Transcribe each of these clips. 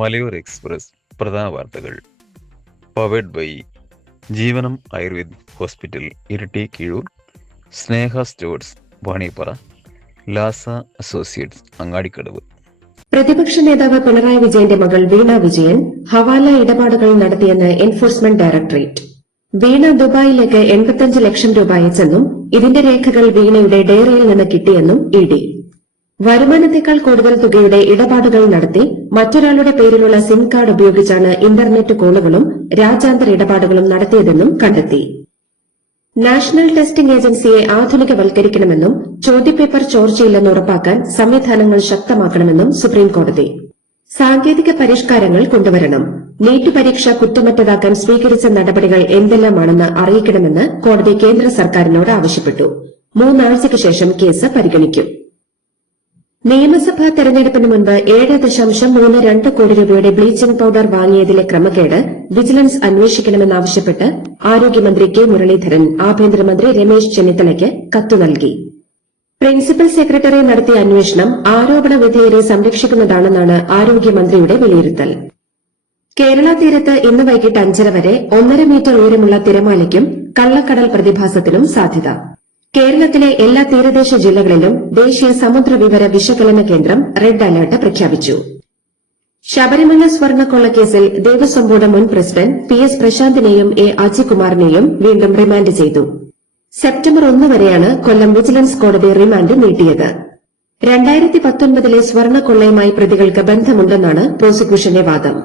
മലയോര എക്സ്പ്രസ് പ്രധാന വാർത്തകൾ powered by Jeevanam Ayurved hospital Iritty Keezhur, Sneha stores Vaniyappara, Lasa associates Angadikkadavu. പ്രതിപക്ഷ നേതാവ് പിണറായി വിജയന്റെ മകൾ വീണ വിജയൻ ഹവാല ഇടപാടുകൾ നടത്തിയെന്ന് എൻഫോഴ്സ്മെന്റ് ഡയറക്ടറേറ്റ്. വീണ ദുബായിലേക്ക് 85 ലക്ഷം രൂപ അയച്ചെന്നും ഇതിന്റെ രേഖകൾ വീണയുടെ ഡയറിയിൽ നിന്ന് കിട്ടിയെന്നും ഇഡി. വരുമാനത്തേക്കാൾ കൂടുതൽ തുകയുടെ ഇടപാടുകൾ നടത്തി മറ്റൊരാളുടെ പേരിലുള്ള സിം കാർഡ് ഉപയോഗിച്ചാണ് ഇന്റർനെറ്റ് കോളുകളും രാജ്യാന്തര ഇടപാടുകളും നടത്തിയതെന്നും കണ്ടെത്തി. നാഷണൽ ടെസ്റ്റിംഗ് ഏജൻസിയെ ആധുനികവൽക്കരിക്കണമെന്നും ചോദ്യപേപ്പർ ചോർച്ചയില്ലെന്ന് ഉറപ്പാക്കാൻ സംവിധാനങ്ങൾ ശക്തമാക്കണമെന്നും സുപ്രീംകോടതി. സാങ്കേതിക പരിഷ്കാരങ്ങൾ കൊണ്ടുവരണം. നീറ്റ് പരീക്ഷ കുറ്റമറ്റതാക്കാൻ സ്വീകരിച്ച നടപടികൾ എന്തെല്ലാമാണെന്ന് അറിയിക്കണമെന്ന് കോടതി കേന്ദ്ര സർക്കാരിനോട് ആവശ്യപ്പെട്ടു. 3 ആഴ്ചയ്ക്ക് ശേഷം കേസ് പരിഗണിക്കും. നിയമസഭാ തെരഞ്ഞെടുപ്പിന് മുൻപ് 7.32 കോടി രൂപയുടെ ബ്ലീച്ചിംഗ് പൌഡർ വാങ്ങിയതിലെ ക്രമക്കേട് വിജിലൻസ് അന്വേഷിക്കണമെന്നാവശ്യപ്പെട്ട് ആരോഗ്യമന്ത്രി കെ മുരളീധരൻ ആഭ്യന്തരമന്ത്രി രമേശ് ചെന്നിത്തലയ്ക്ക് കത്ത് നൽകി. പ്രിൻസിപ്പൽ സെക്രട്ടറി നടത്തിയ അന്വേഷണം ആരോപണ വിധേയരെ സംരക്ഷിക്കുന്നതാണെന്നാണ് ആരോഗ്യമന്ത്രിയുടെ വിലയിരുത്തൽ. കേരള തീരത്ത് ഇന്ന് വൈകിട്ട് 5:30 വരെ 1.5 മീറ്റർ ഉയരമുള്ള തിരമാലയ്ക്കും കള്ളക്കടൽ പ്രതിഭാസത്തിനും സാധ്യത. കേരളത്തിലെ എല്ലാ തീരദേശ ജില്ലകളിലും ദേശീയ സമുദ്ര വിവര വിശകലന കേന്ദ്രം റെഡ് അലർട്ട് പ്രഖ്യാപിച്ചു. ശബരിമല സ്വർണ്ണക്കൊള്ളക്കേസിൽ ദേവസ്വം ബോർഡ് മുൻ പ്രസിഡന്റ് PS പ്രശാന്തിനെയും A അജികുമാറിനെയും വീണ്ടും റിമാൻഡ് ചെയ്തു. സെപ്റ്റംബർ 1 വരെയാണ് കൊല്ലം വിജിലൻസ് കോടതി റിമാൻഡ് നീട്ടിയത്. 2019 സ്വർണ്ണക്കൊള്ളയുമായി പ്രതികൾക്ക് ബന്ധമുണ്ടെന്നാണ് പ്രോസിക്യൂഷന്റെ വാദം.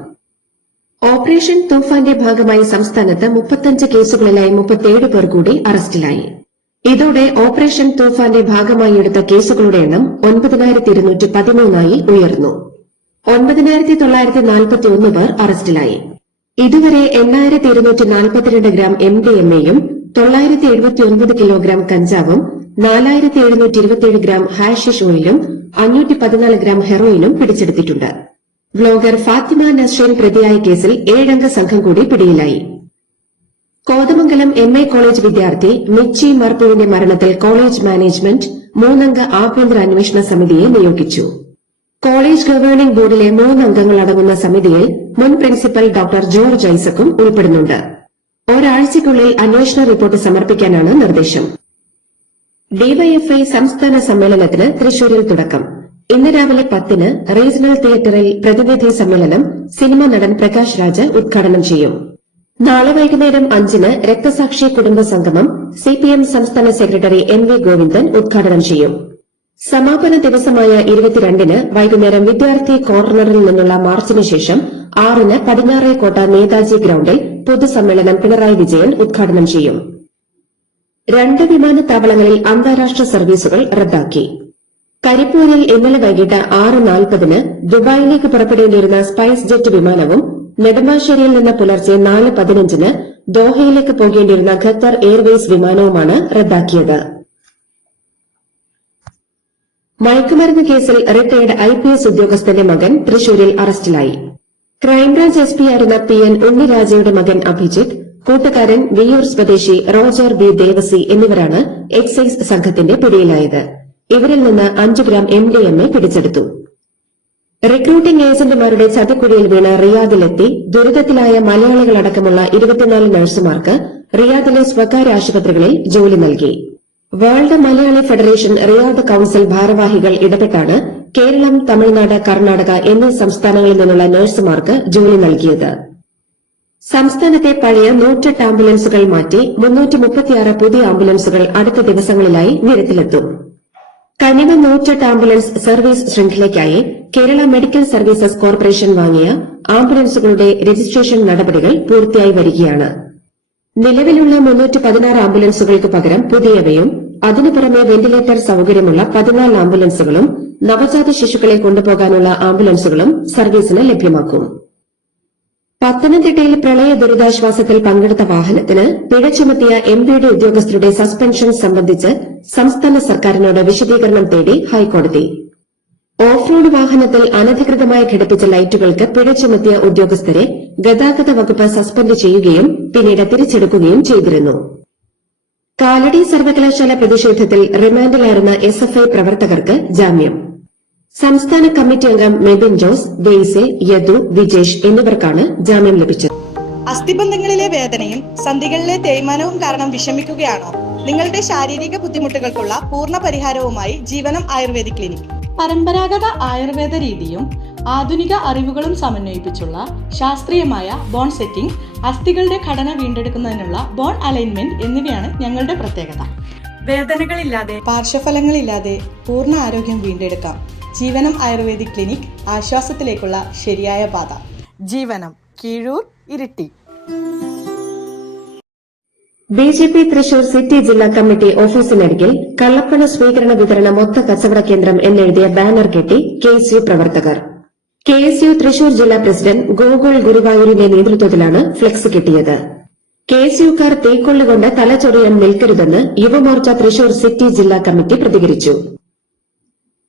ഓപ്പറേഷൻ തൂഫാന്റെ ഭാഗമായി സംസ്ഥാനത്ത് 35 കേസുകളിലായി 37 പേർ കൂടി അറസ്റ്റിലായി. ഇതോടെ ഓപ്പറേഷൻ തൂഫാന്റെ ഭാഗമായി എടുത്ത കേസുകളുടെ എണ്ണം 9213 ഉയർന്നു. 9941 പേർ അറസ്റ്റിലായി. ഇതുവരെ 8242 ഗ്രാം MDMA-യും 979 കിലോഗ്രാം കഞ്ചാവും 4727 ഗ്രാം ഹാഷിഷ് ഓയിലും 514 ഗ്രാം ഹെറോയിനും പിടിച്ചെടുത്തിട്ടുണ്ട്. വ്ലോഗർ ഫാത്തിമ നസ്രീൻ പ്രതിയായ കേസിൽ 7 അംഗ സംഘം കൂടി പിടിയിലായി. കോതമംഗലം MA കോളേജ് വിദ്യാർത്ഥി മിച്ചി മർപ്പുവിന്റെ മരണത്തിൽ കോളേജ് മാനേജ്മെന്റ് 3 അംഗ ആഭ്യന്തര അന്വേഷണ സമിതിയെ നിയോഗിച്ചു. കോളേജ് ഗവേണിംഗ് ബോർഡിലെ 3 അംഗങ്ങളടങ്ങുന്ന സമിതിയിൽ മുൻ പ്രിൻസിപ്പൽ ഡോക്ടർ ജോർജ് ഐസക്കും ഉൾപ്പെടുന്നുണ്ട്. ഒരാഴ്ചയ്ക്കുള്ളിൽ അന്വേഷണ റിപ്പോർട്ട് സമർപ്പിക്കാനാണ് നിർദ്ദേശം. ഡിവൈഎഫ്ഐ സംസ്ഥാന സമ്മേളനത്തിന് തൃശൂരിൽ തുടക്കം. ഇന്ന് രാവിലെ 10-ന് റീജിയണൽ തിയേറ്ററിൽ പ്രതിനിധി സമ്മേളനം സിനിമാ നടൻ പ്രകാശ് രാജ് ഉദ്ഘാടനം ചെയ്യും. നാളെ വൈകുന്നേരം 5-ന് രക്തസാക്ഷി കുടുംബ സംഗമം CPM സംസ്ഥാന സെക്രട്ടറി NV ഗോവിന്ദൻ ഉദ്ഘാടനം ചെയ്യും. സമാപന ദിവസമായ 22-ന് വൈകുന്നേരം വിദ്യാർത്ഥി കോർണറിൽ നിന്നുള്ള മാർച്ചിന് ശേഷം 6-ന് പടിഞ്ഞാറേക്കോട്ട നേതാജി ഗ്രൌണ്ടിൽ പൊതുസമ്മേളനം പിണറായി വിജയൻ ഉദ്ഘാടനം ചെയ്യും. 2 വിമാനത്താവളങ്ങളിൽ അന്താരാഷ്ട്ര സർവീസുകൾ റദ്ദാക്കി. കരിപ്പൂരിൽ ഇന്നലെ വൈകിട്ട് 6:40-ന് ദുബായിലേക്ക് പുറപ്പെടേണ്ടിയിരുന്ന സ്പൈസ് ജെറ്റ് വിമാനവും നെടുമ്പാശ്ശേരിയിൽ നിന്ന് പുലർച്ചെ 4:15-ന് ദോഹയിലേക്ക് പോകേണ്ടിയിരുന്ന ഖത്തർ എയർവേസ് വിമാനവുമാണ് റദ്ദാക്കിയത്. മയക്കുമരുന്ന് കേസിൽ റിട്ടയർഡ് IPS ഉദ്യോഗസ്ഥന്റെ മകൻ തൃശൂരിൽ അറസ്റ്റിലായി. ക്രൈംബ്രാഞ്ച് SP ആയിരുന്ന PN ഉണ്ണിരാജയുടെ മകൻ അഭിജിത്ത്, കൂട്ടുകാരൻ വിയൂർ സ്വദേശി റോജർ B ദേവസി എന്നിവരാണ് എക്സൈസ് സംഘത്തിന്റെ പിടിയിലായത്. ഇവരിൽ നിന്ന് 5 ഗ്രാം MDMA പിടിച്ചെടുത്തു. റിക്രൂട്ടിംഗ് ഏജന്റുമാരുടെ ചതിക്കുഴിയിൽ വീണ് റിയാദിലെത്തി ദുരിതത്തിലായ മലയാളികളടക്കമുള്ള 24 നഴ്സുമാർക്ക് റിയാദിലെ സ്വകാര്യ ആശുപത്രികളിൽ ജോലി നൽകി. World Malayali federation Riyadh council ഭാരവാഹികൾ ഇടപെട്ടാണ് കേരളം, തമിഴ്നാട്, കർണാടക എന്നീ സംസ്ഥാനങ്ങളിൽ നിന്നുള്ള നഴ്സുമാർക്ക് ജോലി നൽകിയത്. സംസ്ഥാനത്തെ പഴയ 108 ആംബുലൻസുകൾ മാറ്റി 336 പുതിയ ആംബുലൻസുകൾ അടുത്ത ദിവസങ്ങളിലായി നിരത്തിലെത്തും. കനിവ 108 ആംബുലൻസ് സർവീസ് ശൃംഖലയ്ക്കായി കേരള മെഡിക്കൽ സർവീസസ് കോർപ്പറേഷൻ വാങ്ങിയ ആംബുലൻസുകളുടെ രജിസ്ട്രേഷൻ നടപടികൾ പൂർത്തിയായി വരികയാണ്. നിലവിലുള്ള 316 ആംബുലൻസുകൾക്ക് പകരം പുതിയവയും അതിനു പുറമെ വെന്റിലേറ്റർ സൌകര്യമുള്ള 14 ആംബുലൻസുകളും നവജാത ശിശുക്കളെ കൊണ്ടുപോകാനുള്ള ആംബുലൻസുകളും സർവീസിന് ലഭ്യമാക്കും. പത്തനംതിട്ടയിൽ പ്രളയ ദുരിതാശ്വാസത്തിൽ പങ്കെടുത്ത വാഹനത്തിന് പിഴ ചുമത്തിയ MVD ഉദ്യോഗസ്ഥരുടെ സസ്പെൻഷൻ സംബന്ധിച്ച് സംസ്ഥാന സർക്കാരിനോട് വിശദീകരണം തേടി ഹൈക്കോടതി. ഓഫ് റോഡ് വാഹനത്തിൽ അനധികൃതമായി ഘടിപ്പിച്ച ലൈറ്റുകൾക്ക് പിഴ ചുമത്തിയ ഉദ്യോഗസ്ഥരെ ഗതാഗത വകുപ്പ് സസ്പെൻഡ് ചെയ്യുകയും പിന്നീട് തിരിച്ചെടുക്കുകയും ചെയ്തിരുന്നു. കാലടി സർവകലാശാല പ്രതിഷേധത്തിൽ റിമാൻഡിലായിരുന്ന SFI പ്രവർത്തകർക്ക് ജാമ്യം. സംസ്ഥാന കമ്മിറ്റി അംഗം മെബിൻ ജോസ്, ബേസിൽ, യദു, വിജേഷ് എന്നിവർക്കാണ് ജാമ്യം ലഭിച്ചത്. അസ്ഥിബന്ധങ്ങളിലെ വേദനയും സന്ധികളിലെ തേയ്മാനവും കാരണം വിഷമിക്കുകയാണോ? നിങ്ങളുടെ ശാരീരിക ബുദ്ധിമുട്ടുകൾക്കുള്ള പൂർണ്ണ പരിഹാരവുമായി ജീവനം ആയുർവേദിക് ക്ലിനിക്. പരമ്പരാഗത ആയുർവേദ രീതിയും ആധുനിക അറിവുകളും സമന്വയിപ്പിച്ചുള്ള ശാസ്ത്രീയമായ ബോൺ സെറ്റിംഗ്, അസ്ഥികളുടെ ഘടന വീണ്ടെടുക്കുന്നതിനുള്ള ബോൺ അലൈൻമെന്റ് എന്നിവയാണ് ഞങ്ങളുടെ പ്രത്യേകത. വേദനകളില്ലാതെ, പാർശ്വഫലങ്ങളില്ലാതെ പൂർണ്ണ ആരോഗ്യം വീണ്ടെടുക്കാം. ജീവനം ആയുർവേദിക് ക്ലിനിക്, ആശ്വാസത്തിലേക്കുള്ള ശരിയായ പാത. ജീവനം, കീഴൂർ, ഇരിട്ടി. ബിജെപി തൃശൂർ സിറ്റി ജില്ലാ കമ്മിറ്റി ഓഫീസിനരികിൽ കള്ളപ്പണ സ്വീകരണ വിതരണ മൊത്ത കച്ചവട കേന്ദ്രം എന്നെഴുതിയ ബാനർ കെട്ടി കെഎസ്യു പ്രവർത്തകർ. കെഎസ്യു തൃശൂർ ജില്ലാ പ്രസിഡന്റ് ഗോകുൽ ഗുരുവായൂരിന്റെ നേതൃത്വത്തിലാണ് ഫ്ലെക്സ് കെട്ടിയത്. കെഎസ്യുക്കാർ തീക്കൊള്ളുകൊണ്ട് തലചൊറിയാൻ നിൽക്കരുതെന്ന് യുവമോർച്ച തൃശൂർ സിറ്റി ജില്ലാ കമ്മിറ്റി പ്രതികരിച്ചു.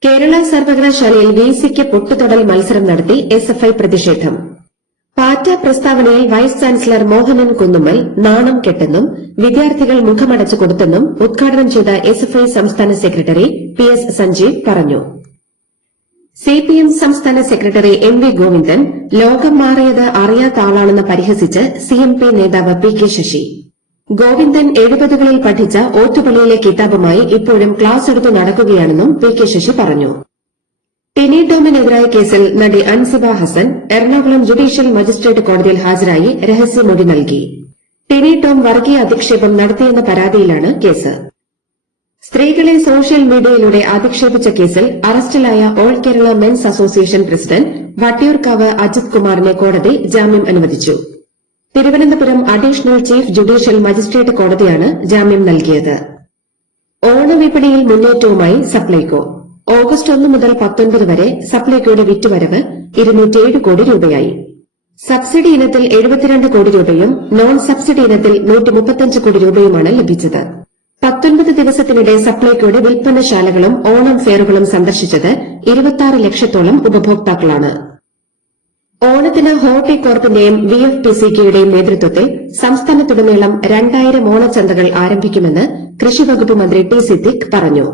കേരള സർവകലാശാലയിൽ വിസിക്ക് പൊട്ടുതൊടൽ മത്സരം നടത്തി എസ്എഫ്ഐ പ്രതിഷേധം. പാറ്റ പ്രസ്താവനയിൽ വൈസ് ചാൻസലർ മോഹനൻ കുന്നുമ്മൽ നാണം കെട്ടെന്നും വിദ്യാർത്ഥികൾ മുഖമടച്ചു കൊടുത്തെന്നും ഉദ്ഘാടനം ചെയ്ത എസ്എഫ്ഐ സംസ്ഥാന സെക്രട്ടറി പി എസ് സഞ്ജീവ് പറഞ്ഞു. സിപിഎം സംസ്ഥാന സെക്രട്ടറി എം വി ഗോവിന്ദൻ ലോകം മാറിയത് അറിയാത്ത ആളാണെന്ന് പരിഹസിച്ച് സിഎംപി നേതാവ് പി കെ ശശി. ഗോവിന്ദൻ 70കളിൽ പഠിച്ച ഓത്തുപള്ളിയിലെ കിതാബുമായി ഇപ്പോഴും ക്ലാസ് എടുത്തു നടക്കുകയാണെന്നും പി കെ ശശി പറഞ്ഞു. ടിനി ടോമിനെതിരായ കേസിൽ നടി അൻസിബ ഹസൻ എറണാകുളം ജുഡീഷ്യൽ മജിസ്ട്രേറ്റ് കോടതിയിൽ ഹാജരായി രഹസ്യമൊഴി നൽകി. ടിനി ടോം വർഗീയ അധിക്ഷേപം നടത്തിയെന്ന പരാതിയിലാണ് കേസ്. സ്ത്രീകളെ സോഷ്യൽ മീഡിയയിലൂടെ അധിക്ഷേപിച്ച കേസിൽ അറസ്റ്റിലായ all Kerala men's association president Vattiyoorkavu Ajith കുമാറിനെ കോടതി ജാമ്യം അനുവദിച്ചു. Thiruvananthapuram additional chief judicial magistrate കോടതിയാണ് ജാമ്യം നൽകിയത്. ഓണവിപണിയിൽ മുന്നേറ്റവുമായി സപ്ലൈകോ. ഓഗസ്റ്റ് 1 മുതൽ 19 വരെ സപ്ലൈകോയുടെ വിറ്റുവരവ് 207 കോടി രൂപയായി. സബ്സിഡി ഇനത്തിൽ 72 കോടി രൂപയും നോൺ സബ്സിഡി ഇനത്തിൽ 135 കോടി രൂപയുമാണ് ലഭിച്ചത്. 19 ദിവസത്തിനിടെ സപ്ലൈകോയുടെ വിൽപ്പനശാലകളും ഓണം ഫെയറുകളും സന്ദർശിച്ചത് 26 ലക്ഷത്തോളം ഉപഭോക്താക്കളാണ്. ഓണത്തിന് ഹോർട്ടികോർപ്പിന്റെയും വിഎഫ്പിസികെയുടെയും നേതൃത്വത്തിൽ സംസ്ഥാനത്തുടനീളം 2000 ഓണച്ചന്തകൾ ആരംഭിക്കുമെന്ന് കൃഷിവകുപ്പ് മന്ത്രി ടി സിദ്ദിഖ് പറഞ്ഞു.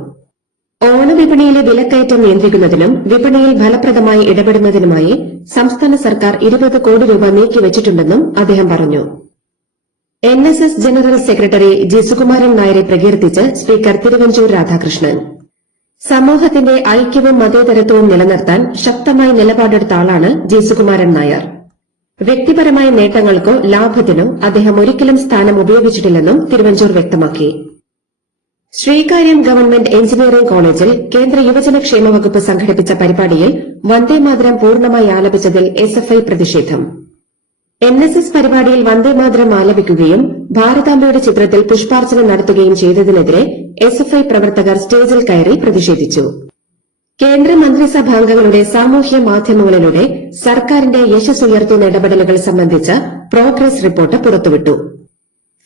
ഓണവിപണിയിലെ വിലക്കയറ്റം നിയന്ത്രിക്കുന്നതിനും വിപണിയിൽ ഫലപ്രദമായി ഇടപെടുന്നതിനുമായി സംസ്ഥാന സർക്കാർ 20 കോടി രൂപ നീക്കിവച്ചിട്ടുണ്ടെന്നും അദ്ദേഹം പറഞ്ഞു. NSS general secretary G Sukumaran നായരെ പ്രകീർത്തിച്ച് സ്പീക്കർ തിരുവഞ്ചൂർ രാധാകൃഷ്ണൻ. സമൂഹത്തിന്റെ ഐക്യവും മതേതരത്വവും നിലനിർത്താൻ ശക്തമായി നിലപാടെടുത്ത ആളാണ് ജി സുകുമാരൻ നായർ. വ്യക്തിപരമായ നേട്ടങ്ങൾക്കോ ലാഭത്തിനോ അദ്ദേഹം ഒരിക്കലും സ്ഥാനം ഉപയോഗിച്ചിട്ടില്ലെന്നും തിരുവഞ്ചൂർ വ്യക്തമാക്കി. ശ്രീകാര്യം ഗവൺമെന്റ് എഞ്ചിനീയറിംഗ് കോളേജിൽ കേന്ദ്ര യുവജനക്ഷേമ വകുപ്പ് സംഘടിപ്പിച്ച പരിപാടിയിൽ വന്ദേമാതരം പൂർണ്ണമായി ആലപിച്ചതിൽ എസ്എഫ്ഐ പ്രതിഷേധം. എൻഎസ്എസ് പരിപാടിയിൽ വന്ദേമാതരം ആലപിക്കുകയും ഭാരതാംബയുടെ ചിത്രത്തിൽ പുഷ്പാർച്ചന നടത്തുകയും ചെയ്തതിനെതിരെ എസ്എഫ്ഐ പ്രവർത്തകർ സ്റ്റേജിൽ കയറി പ്രതിഷേധിച്ചു. കേന്ദ്രമന്ത്രിസഭാംഗങ്ങളുടെ സാമൂഹ്യ മാധ്യമങ്ങളിലൂടെ സർക്കാരിന്റെ യശസ്സുയർത്തുന്ന ഇടപെടലുകൾ സംബന്ധിച്ച പ്രോഗ്രസ് റിപ്പോർട്ട് പുറത്തുവിട്ടു.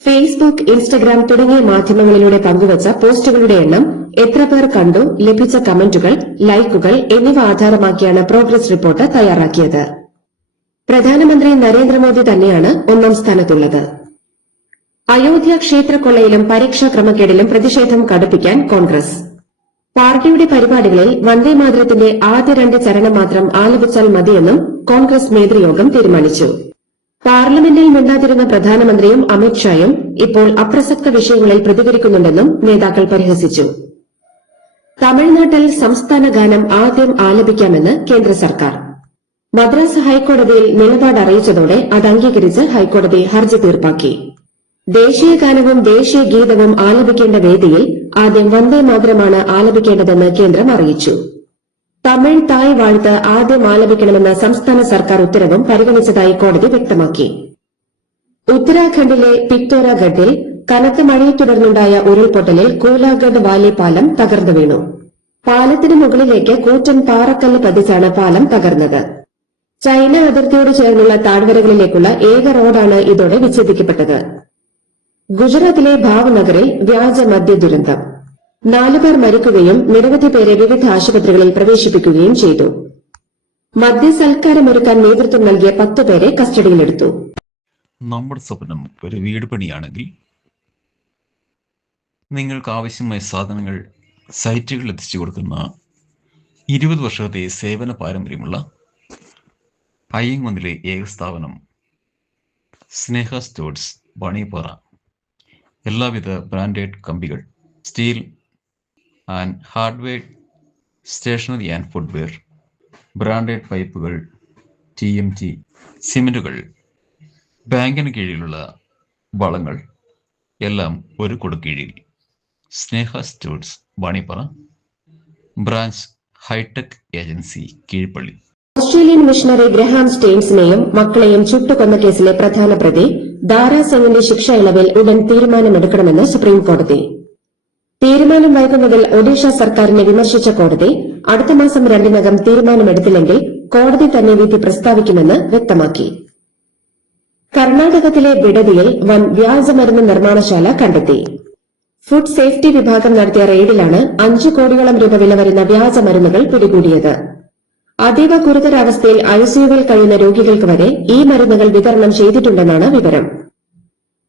ഫേസ്ബുക്ക്, ഇൻസ്റ്റഗ്രാം തുടങ്ങിയ മാധ്യമങ്ങളിലൂടെ പങ്കുവച്ച പോസ്റ്റുകളുടെ എണ്ണം, എത്ര പേർ കണ്ടു, ലഭിച്ച കമന്റുകൾ, ലൈക്കുകൾ എന്നിവ ആധാരമാക്കിയാണ് പ്രോഗ്രസ് റിപ്പോർട്ട് തയ്യാറാക്കിയത്. പ്രധാനമന്ത്രി നരേന്ദ്രമോദി തന്നെയാണ് ഒന്നാം സ്ഥാനത്തുള്ളത്. അയോധ്യ ക്ഷേത്രക്കൊള്ളയിലും പരീക്ഷാ ക്രമക്കേടിലും പ്രതിഷേധം കടുപ്പിക്കാൻ കോൺഗ്രസ്. പാർട്ടിയുടെ പരിപാടികളിൽ വന്ദേമാതരത്തിന്റെ ആദ്യ 2 ചരണം മാത്രം ആലപിച്ചാൽ മതിയെന്നും കോൺഗ്രസ് നേതൃയോഗം തീരുമാനിച്ചു. പാർലമെന്റിൽ മിണ്ടാതിരുന്ന പ്രധാനമന്ത്രിയും അമിത്ഷായും ഇപ്പോൾ അപ്രസക്ത വിഷയങ്ങളിൽ പ്രതികരിക്കുന്നുണ്ടെന്നും നേതാക്കൾ പരിഹസിച്ചു. തമിഴ്നാട്ടിൽ സംസ്ഥാന ഗാനം ആദ്യം ആലപിക്കാമെന്ന് കേന്ദ്ര സർക്കാർ. മദ്രാസ് ഹൈക്കോടതിയിൽ നിലപാട് അറിയിച്ചതോടെ അത് അംഗീകരിച്ച് ഹൈക്കോടതി ഹർജി തീർപ്പാക്കി. ദേശീയ ഗാനവും ദേശീയ ഗീതവും ആലപിക്കേണ്ട വേദിയിൽ ആദ്യം വന്ദേമാതരമാണ് ആലപിക്കേണ്ടതെന്ന് കേന്ദ്രം അറിയിച്ചു. തമിഴ് തായ് വാഴ്ത്ത് ആദ്യം ആലപിക്കണമെന്ന സംസ്ഥാന സർക്കാർ ഉത്തരവും പരിഗണിച്ചതായി കോടതി വ്യക്തമാക്കി. ഉത്തരാഖണ്ഡിലെ പിത്തോരാഗഡിൽ കനത്ത മഴയെ തുടർന്നുണ്ടായ ഉരുൾപൊട്ടലിൽ കൂലാഗഡ് വാലി പാലം തകർന്നു വീണു. പാലത്തിന് മുകളിലേക്ക് കൂറ്റൻ പാറക്കല്ല് പതിച്ചാണ് പാലം തകർന്നത്. ചൈന അതിർത്തിയോട് ചേർന്നുള്ള താഴ്വരകളിലേക്കുള്ള ഏക റോഡാണ് ഇതോടെ വിച്ഛേദിക്കപ്പെട്ടത്. ഗുജറാത്തിലെ ഭാവ്നഗറിൽ വ്യാജ മദ്യ ദുരന്തം. 4 പേർ മരിക്കുകയും നിരവധി പേരെ വിവിധ ആശുപത്രികളിൽ പ്രവേശിപ്പിക്കുകയും ചെയ്തു. മദ്യസൽക്കാരമൊരുക്കാൻ നേതൃത്വം നൽകിയ 10 പേരെ കസ്റ്റഡിയിലെടുത്തു. നമ്മുടെ സ്വപ്നം ഒരു വീട് പണിയാണെങ്കിൽ നിങ്ങൾക്ക് ആവശ്യമായ സാധനങ്ങൾ സൈറ്റുകളിൽ എത്തിച്ചു കൊടുക്കുന്ന 20 വർഷത്തെ സേവന പാരമ്പര്യമുള്ള അയ്യങ്കുന്നിലെ ഏക സ്ഥാപനം സ്നേഹ സ്റ്റോഴ്സ് ബണിപ്പാറ. എല്ലാവിധ ബ്രാൻഡഡ് കമ്പികൾ, steel and hardware, stationery and footwear, branded പൈപ്പുകൾ, TMT, സിമെന്റുകൾ, ബാങ്കിന് കീഴിലുള്ള വളങ്ങൾ എല്ലാം ഒരു കൊടുക്കീഴിൽ. Sneha stores Banippara, branch hi tech agency Keezhpalli. Australian missionary Graham സ്റ്റെയിൻസിനെയും മക്കളെയും ചുട്ടുകൊന്ന കേസിലെ പ്രധാന പ്രതി ദാരാ സിംഗിന്റെ ശിക്ഷ ഇളവിൽ ഉടൻ തീരുമാനമെടുക്കണമെന്ന് സുപ്രീംകോടതി. തീരുമാനം വൈകുന്നതിൽ ഒഡീഷ സർക്കാരിനെ വിമർശിച്ച കോടതി അടുത്ത മാസം 2-നകം തീരുമാനമെടുത്തില്ലെങ്കിൽ കോടതി തന്നെ വിധി പ്രസ്താവിക്കുമെന്ന് വ്യക്തമാക്കി. കർണാടകത്തിലെ ബിഡദിയിൽ വൻ വ്യാജമരുന്ന് നിർമ്മാണശാല കണ്ടെത്തി. ഫുഡ് സേഫ്റ്റി വിഭാഗം നടത്തിയ റെയ്ഡിലാണ് 5 കോടിയോളം രൂപ വില വരുന്ന വ്യാജമരുന്നുകൾ പിടികൂടിയത്. അതീവ ഗുരുതരാവസ്ഥയിൽ ICUവിൽ കഴിയുന്ന രോഗികൾക്ക് വരെ ഈ മരുന്നുകൾ വിതരണം ചെയ്തിട്ടുണ്ടെന്നാണ് വിവരം.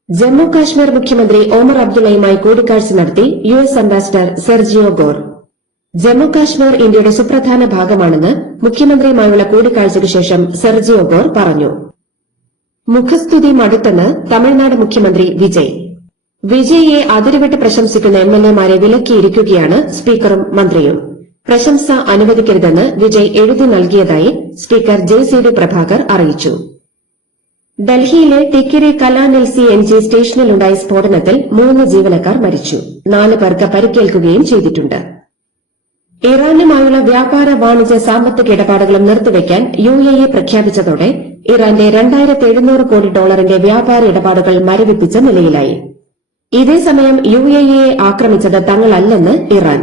ജമ്മു കാശ്മീർ മുഖ്യമന്ത്രി ഒമർ അബ്ദുള്ളയുമായി കൂടിക്കാഴ്ച നടത്തി US ambassador Sergio Gorr. Jammu Kashmir ഇന്ത്യയുടെ സുപ്രധാന ഭാഗമാണെന്ന് മുഖ്യമന്ത്രിയുമായുള്ള കൂടിക്കാഴ്ചയ്ക്ക് ശേഷം സെർജിയോ ഗോർ പറഞ്ഞു. മുഖസ്തുതി മടുത്തെന്ന് തമിഴ്നാട് മുഖ്യമന്ത്രി വിജയ്. വിജയിയെ അതിരുവിട്ട് പ്രശംസിക്കുന്ന MLAമാരെ വിലക്കിയിരിക്കുകയാണ് സ്പീക്കറും മന്ത്രിയും. പ്രശംസ അനുവദിക്കരുതെന്ന് വിജയ് എഴുതി നൽകിയതായി സ്പീക്കർ JCD പ്രഭാകർ അറിയിച്ചു. ഡൽഹിയിലെ ടിക്കിരി കലാനിൽസി NG സ്റ്റേഷനിലുണ്ടായ സ്ഫോടനത്തിൽ 3 ജീവനക്കാർ മരിച്ചു, 4 പേർക്ക് പരിക്കേൽക്കുകയും ചെയ്തിട്ടുണ്ട്. ഇറാനുമായുള്ള വ്യാപാര, വാണിജ്യ, സാമ്പത്തിക ഇടപാടുകളും നിർത്തിവെക്കാൻ UAE പ്രഖ്യാപിച്ചതോടെ ഇറാന്റെ $2,700 കോടി വ്യാപാര ഇടപാടുകൾ മരവിപ്പിച്ച നിലയിലായി. ഇതേസമയം UAEയെ ആക്രമിച്ചത് തങ്ങളല്ലെന്ന് ഇറാൻ.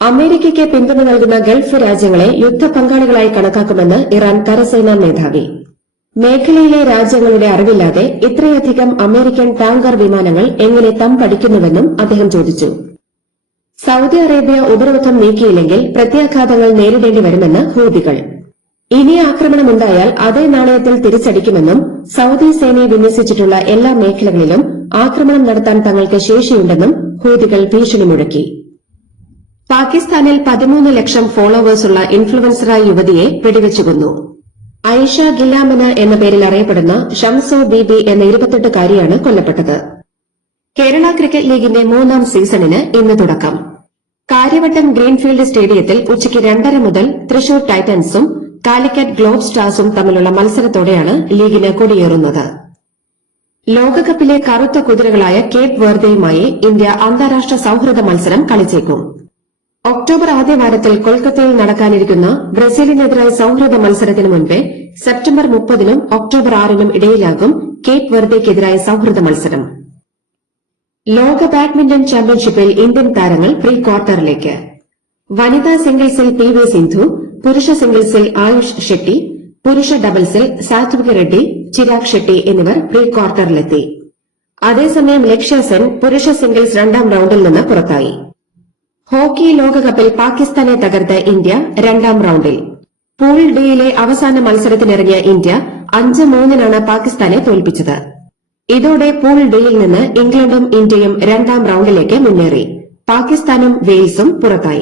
അമേരിക്കയ്ക്ക് പിന്തുണ നൽകുന്ന ഗൾഫ് രാജ്യങ്ങളെ യുദ്ധ പങ്കാളികളായി കണക്കാക്കുമെന്ന് ഇറാൻ കരസേനാ മേധാവി. മേഖലയിലെ രാജ്യങ്ങളുടെ അറിവില്ലാതെ ഇത്രയധികം അമേരിക്കൻ ടാങ്കർ വിമാനങ്ങൾ എങ്ങനെ തമ്പടിക്കുന്നുവെന്നും അദ്ദേഹം ചോദിച്ചു. സൌദി അറേബ്യ ഉപരോധം നീക്കിയില്ലെങ്കിൽ പ്രത്യാഘാതങ്ങൾ നേരിടേണ്ടി വരുമെന്ന് ഹൂതികൾ. ഇനി ആക്രമണമുണ്ടായാൽ അതേ നാണയത്തിൽ തിരിച്ചടിക്കുമെന്നും സൌദി സേനയെ വിന്യസിച്ചിട്ടുള്ള എല്ലാ മേഖലകളിലും ആക്രമണം നടത്താൻ തങ്ങൾക്ക് ശേഷിയുണ്ടെന്നും ഹൂതികൾ ഭീഷണി മുഴക്കി. പാകിസ്ഥാനിൽ 13 ലക്ഷം ഫോളോവേഴ്സുള്ള ഇൻഫ്ലുവൻസറായ യുവതിയെ വെടിവെച്ചു കൊന്നു. ഐഷ ഗിലാമന എന്ന പേരിൽ അറിയപ്പെടുന്ന ഷംസോ ബീബി എന്ന 28-കാരിയാണ് കൊല്ലപ്പെട്ടത്. കേരള ക്രിക്കറ്റ് ലീഗിന്റെ 3-ാം സീസണിന് ഇന്ന് തുടക്കം. കാര്യവട്ടം ഗ്രീൻഫീൽഡ് സ്റ്റേഡിയത്തിൽ ഉച്ചയ്ക്ക് 2:30 മുതൽ തൃശൂർ ടൈറ്റൻസും കാലിക്കറ്റ് ഗ്ലോബ് സ്റ്റാർസും തമ്മിലുള്ള മത്സരത്തോടെയാണ് ലീഗിന് കൊടിയേറുന്നത്. ലോകകപ്പിലെ കറുത്ത കുതിരകളായ കേപ്പ് വെർദെയുമായി ഇന്ത്യ അന്താരാഷ്ട്ര സൌഹൃദ മത്സരം കളിച്ചേക്കും. ഒക്ടോബർ ആദ്യവാരത്തിൽ കൊൽക്കത്തയിൽ നടക്കാനിരിക്കുന്ന ബ്രസീലിനെതിരായ സൌഹൃദ മത്സരത്തിന് മുൻപേ സെപ്റ്റംബർ 30-നും ഒക്ടോബർ 6-നും ഇടയിലാകും കേപ്പ് വെർദെയ്ക്കെതിരായ സൌഹൃദ മത്സരം. ലോക ബാഡ്മിന്റൺ ചാമ്പ്യൻഷിപ്പിൽ ഇന്ത്യൻ താരങ്ങൾ പ്രീ ക്വാർട്ടറിലേക്ക്. വനിതാ സിംഗിൾസിൽ PV സിന്ധു, പുരുഷ സിംഗിൾസിൽ ആയുഷ് ഷെട്ടി, പുരുഷ ഡബിൾസിൽ സാത്വിക് റെഡ്ഡി, ചിരാഗ് ഷെട്ടി എന്നിവർ പ്രീ ക്വാർട്ടറിലെത്തി. അതേസമയം ലക്ഷ്യ സെൻ പുരുഷ സിംഗിൾസ് 2-ാം റൌണ്ടിൽ നിന്ന് പുറത്തായി. ഹോക്കി ലോകകപ്പിൽ പാകിസ്ഥാനെ തകർത്ത് ഇന്ത്യ 2-ാം റൌണ്ടിൽ. പൂൾ ഡിയിലെ അവസാന മത്സരത്തിനിറങ്ങിയ ഇന്ത്യ 5-3-നാണ് പാകിസ്ഥാനെ തോൽപ്പിച്ചത്. ഇതോടെ പൂൾ ഡിയിൽ നിന്ന് ഇംഗ്ലണ്ടും ഇന്ത്യയും 2-ാം റൌണ്ടിലേക്ക് മുന്നേറി. പാകിസ്ഥാനും വെയിൽസും പുറത്തായി.